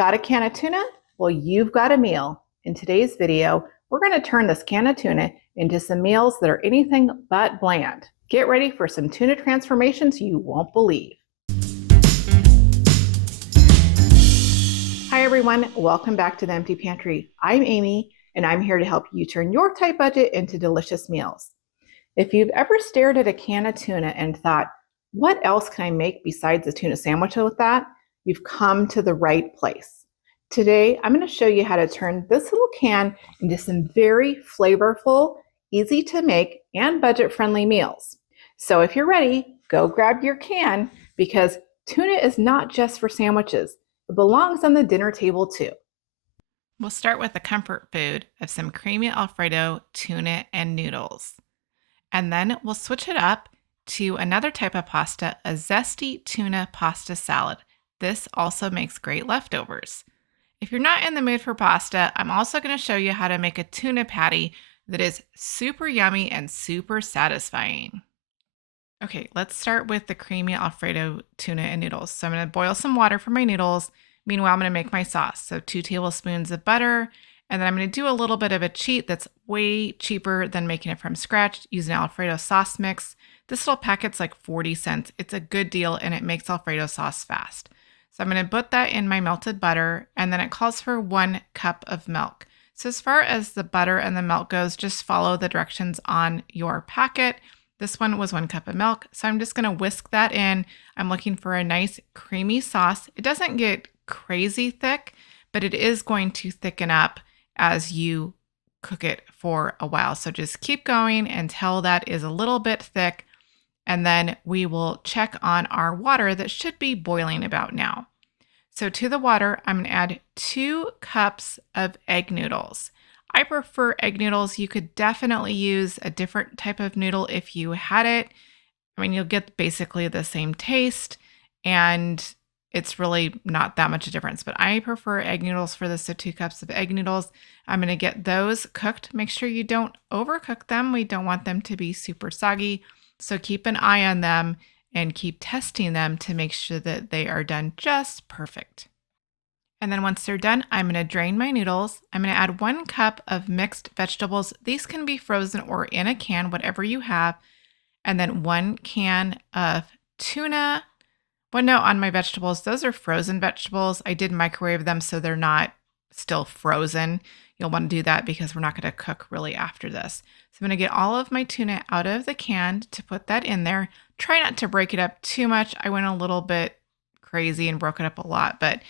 Got a can of tuna? Well, you've got a meal. In today's video, we're going to turn this can of tuna into some meals that are anything but bland. Get ready for some tuna transformations you won't believe. Hi everyone, welcome back to the Empty Pantry. I'm Amy, and I'm here to help you turn your tight budget into delicious meals. If you've ever stared at a can of tuna and thought, what else can I make besides a tuna sandwich with that? You've come to the right place. Today, I'm going to show you how to turn this little can into some very flavorful, easy to make, and budget-friendly meals. So if you're ready, go grab your can because tuna is not just for sandwiches. It belongs on the dinner table too. We'll start with the comfort food of some creamy Alfredo tuna and noodles. And then we'll switch it up to another type of pasta, a zesty tuna pasta salad. This also makes great leftovers. If you're not in the mood for pasta, I'm also going to show you how to make a tuna patty that is super yummy and super satisfying. Okay, let's start with the creamy Alfredo tuna and noodles. So I'm going to boil some water for my noodles. Meanwhile, I'm going to make my sauce. So 2 tablespoons of butter. And then I'm going to do a little bit of a cheat that's way cheaper than making it from scratch using Alfredo sauce mix. This little packet's like 40 cents. It's a good deal and it makes Alfredo sauce fast. So I'm going to put that in my melted butter, and then it calls for 1 cup of milk. So as far as the butter and the milk goes, just follow the directions on your packet. This one was 1 cup of milk. So I'm just going to whisk that in. I'm looking for a nice creamy sauce. It doesn't get crazy thick, but it is going to thicken up as you cook it for a while. So just keep going until that is a little bit thick. And then we will check on our water that should be boiling about now. So to the water, I'm going to add 2 cups of egg noodles. I prefer egg noodles. You could definitely use a different type of noodle if you had it. I mean, you'll get basically the same taste and it's really not that much a difference, but I prefer egg noodles for this. So 2 cups of egg noodles. I'm going to get those cooked. Make sure you don't overcook them. We don't want them to be super soggy. So keep an eye on them and keep testing them to make sure that they are done just perfect. And then once they're done, I'm going to drain my noodles. I'm going to add 1 cup of mixed vegetables. These can be frozen or in a can, whatever you have. And then 1 can of tuna. One note on my vegetables, those are frozen vegetables. I did microwave them so they're not still frozen. You'll want to do that because we're not going to cook really after this. So I'm going to get all of my tuna out of the can to put that in there. Try not to break it up too much. I went a little bit crazy and broke it up a lot, but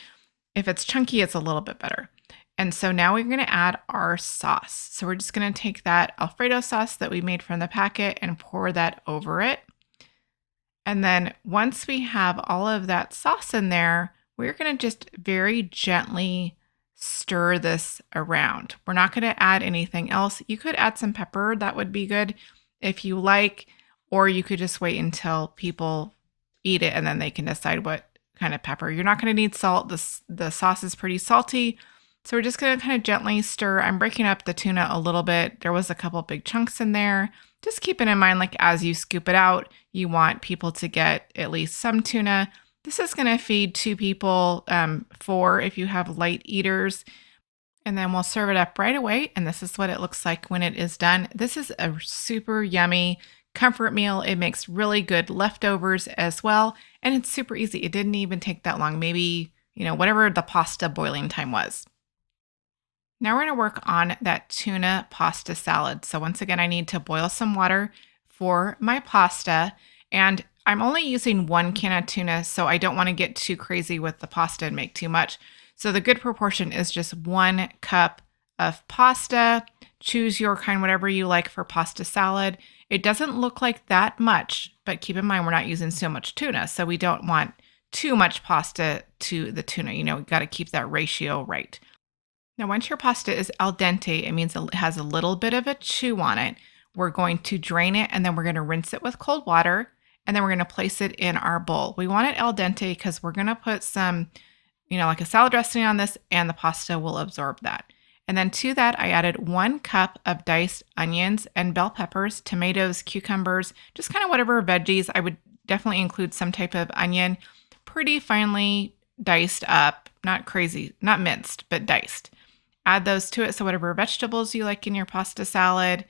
if it's chunky, it's a little bit better. And so now we're going to add our sauce. So we're just going to take that Alfredo sauce that we made from the packet and pour that over it. And then once we have all of that sauce in there, we're going to just very gently stir this around. We're not going to add anything else. You could add some pepper. That would be good if you like, or you could just wait until people eat it and then they can decide what kind of pepper. You're not going to need salt. The sauce is pretty salty. So we're just going to kind of gently stir. I'm breaking up the tuna a little bit. There was a couple big chunks in there. Just keep it in mind, like as you scoop it out, you want people to get at least some tuna. This is going to feed 2 people, 4 if you have light eaters. And then we'll serve it up right away. And this is what it looks like when it is done. This is a super yummy comfort meal. It makes really good leftovers as well. And it's super easy. It didn't even take that long. Maybe, whatever the pasta boiling time was. Now we're going to work on that tuna pasta salad. So once again, I need to boil some water for my pasta. And I'm only using 1 can of tuna, so I don't want to get too crazy with the pasta and make too much. So the good proportion is just 1 cup of pasta. Choose your kind, whatever you like for pasta salad. It doesn't look like that much, but keep in mind we're not using so much tuna, so we don't want too much pasta to the tuna. We got to keep that ratio right. Now, once your pasta is al dente, it means it has a little bit of a chew on it. We're going to drain it and then we're going to rinse it with cold water and then we're going to place it in our bowl. We want it al dente because we're going to put some, like a salad dressing on this and the pasta will absorb that. And then to that, I added 1 cup of diced onions and bell peppers, tomatoes, cucumbers, just kind of whatever veggies. I would definitely include some type of onion, pretty finely diced up, not crazy, not minced, but diced. Add those to it. So, whatever vegetables you like in your pasta salad.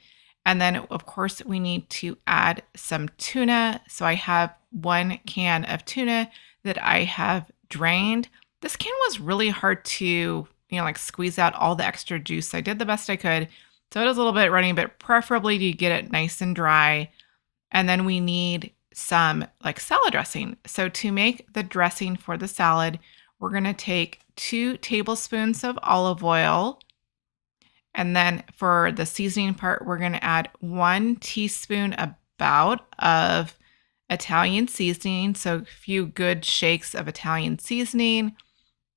And then, of course, we need to add some tuna. So, I have 1 can of tuna that I have drained. This can was really hard to, like squeeze out all the extra juice. I did the best I could. So, it is a little bit runny, but preferably you get it nice and dry. And then we need some like salad dressing. So, to make the dressing for the salad, we're going to take 2 tablespoons of olive oil. And then for the seasoning part, we're going to add 1 teaspoon about of Italian seasoning. So a few good shakes of Italian seasoning.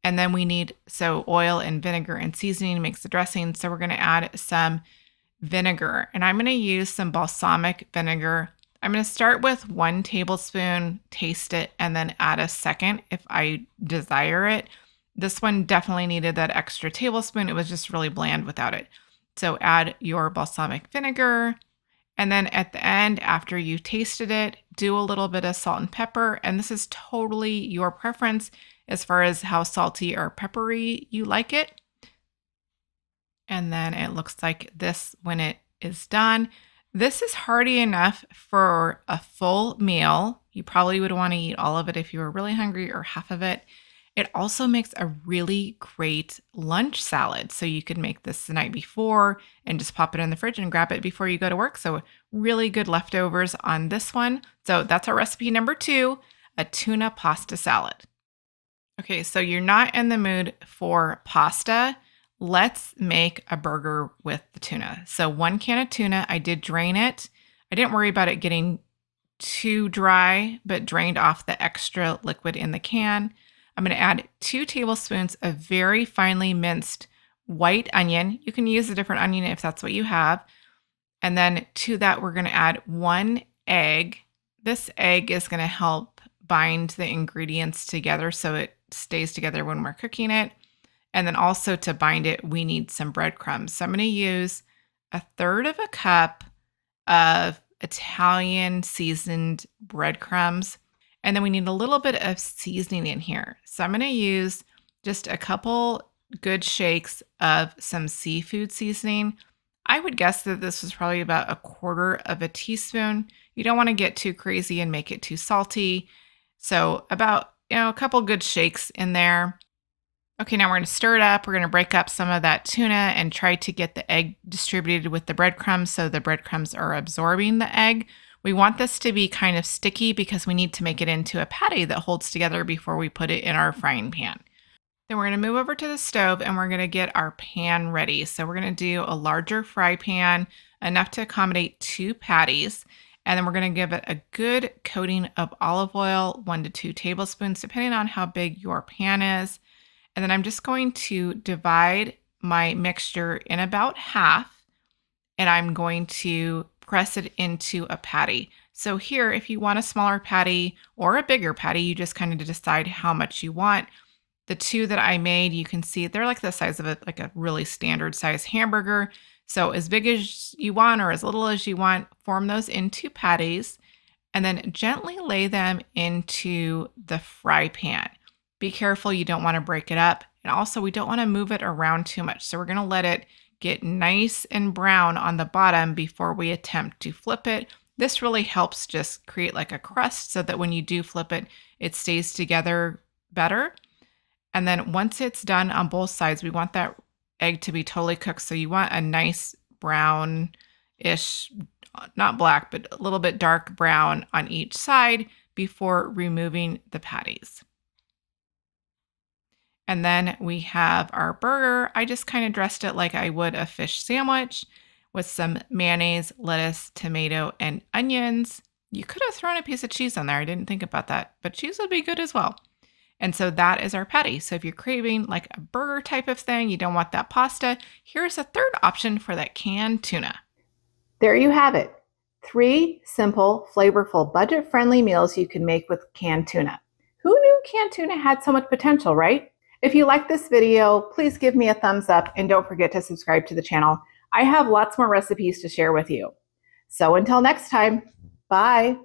And then we need, so oil and vinegar and seasoning makes the dressing. So we're going to add some vinegar. And I'm going to use some balsamic vinegar. I'm going to start with 1 tablespoon, taste it, and then add a second if I desire it. This one definitely needed that extra tablespoon. It was just really bland without it. So add your balsamic vinegar. And then at the end, after you've tasted it, do a little bit of salt and pepper. And this is totally your preference as far as how salty or peppery you like it. And then it looks like this when it is done. This is hearty enough for a full meal. You probably would want to eat all of it if you were really hungry, or half of it. It also makes a really great lunch salad. So you could make this the night before and just pop it in the fridge and grab it before you go to work. So really good leftovers on this one. So that's our recipe number 2, a tuna pasta salad. Okay, so you're not in the mood for pasta. Let's make a burger with the tuna. So 1 can of tuna, I did drain it. I didn't worry about it getting too dry, but drained off the extra liquid in the can. I'm going to add 2 tablespoons of very finely minced white onion. You can use a different onion if that's what you have. And then to that, we're going to add 1 egg. This egg is going to help bind the ingredients together so it stays together when we're cooking it. And then also to bind it, we need some breadcrumbs. So I'm going to use 1/3 cup of Italian seasoned breadcrumbs. And then we need a little bit of seasoning in here. So I'm going to use just a couple good shakes of some seafood seasoning. I would guess that this was probably about 1/4 teaspoon. You don't want to get too crazy and make it too salty. So about, a couple good shakes in there. Okay, now we're going to stir it up. We're going to break up some of that tuna and try to get the egg distributed with the breadcrumbs so the breadcrumbs are absorbing the egg. We want this to be kind of sticky because we need to make it into a patty that holds together before we put it in our frying pan. Then we're going to move over to the stove and we're going to get our pan ready. So we're going to do a larger fry pan, enough to accommodate 2 patties. And then we're going to give it a good coating of olive oil, 1 to 2 tablespoons, depending on how big your pan is. And then I'm just going to divide my mixture in about half, and I'm going to press it into a patty. So here, if you want a smaller patty or a bigger patty, you just kind of decide how much you want. The 2 that I made, you can see they're like the size of like a really standard size hamburger. So as big as you want or as little as you want, form those into patties and then gently lay them into the fry pan. Be careful, you don't want to break it up. And also, we don't want to move it around too much. So we're going to let it get nice and brown on the bottom before we attempt to flip it. This really helps just create like a crust so that when you do flip it, it stays together better. And then once it's done on both sides, we want that egg to be totally cooked. So you want a nice brown-ish, not black, but a little bit dark brown on each side before removing the patties. And then we have our burger. I just kind of dressed it like I would a fish sandwich with some mayonnaise, lettuce, tomato, and onions. You could have thrown a piece of cheese on there. I didn't think about that, but cheese would be good as well. And so that is our patty. So if you're craving like a burger type of thing, you don't want that pasta, here's a third option for that canned tuna. There you have it. 3 simple, flavorful, budget-friendly meals you can make with canned tuna. Who knew canned tuna had so much potential, right? If you like this video, please give me a thumbs up and don't forget to subscribe to the channel. I have lots more recipes to share with you. So until next time, bye.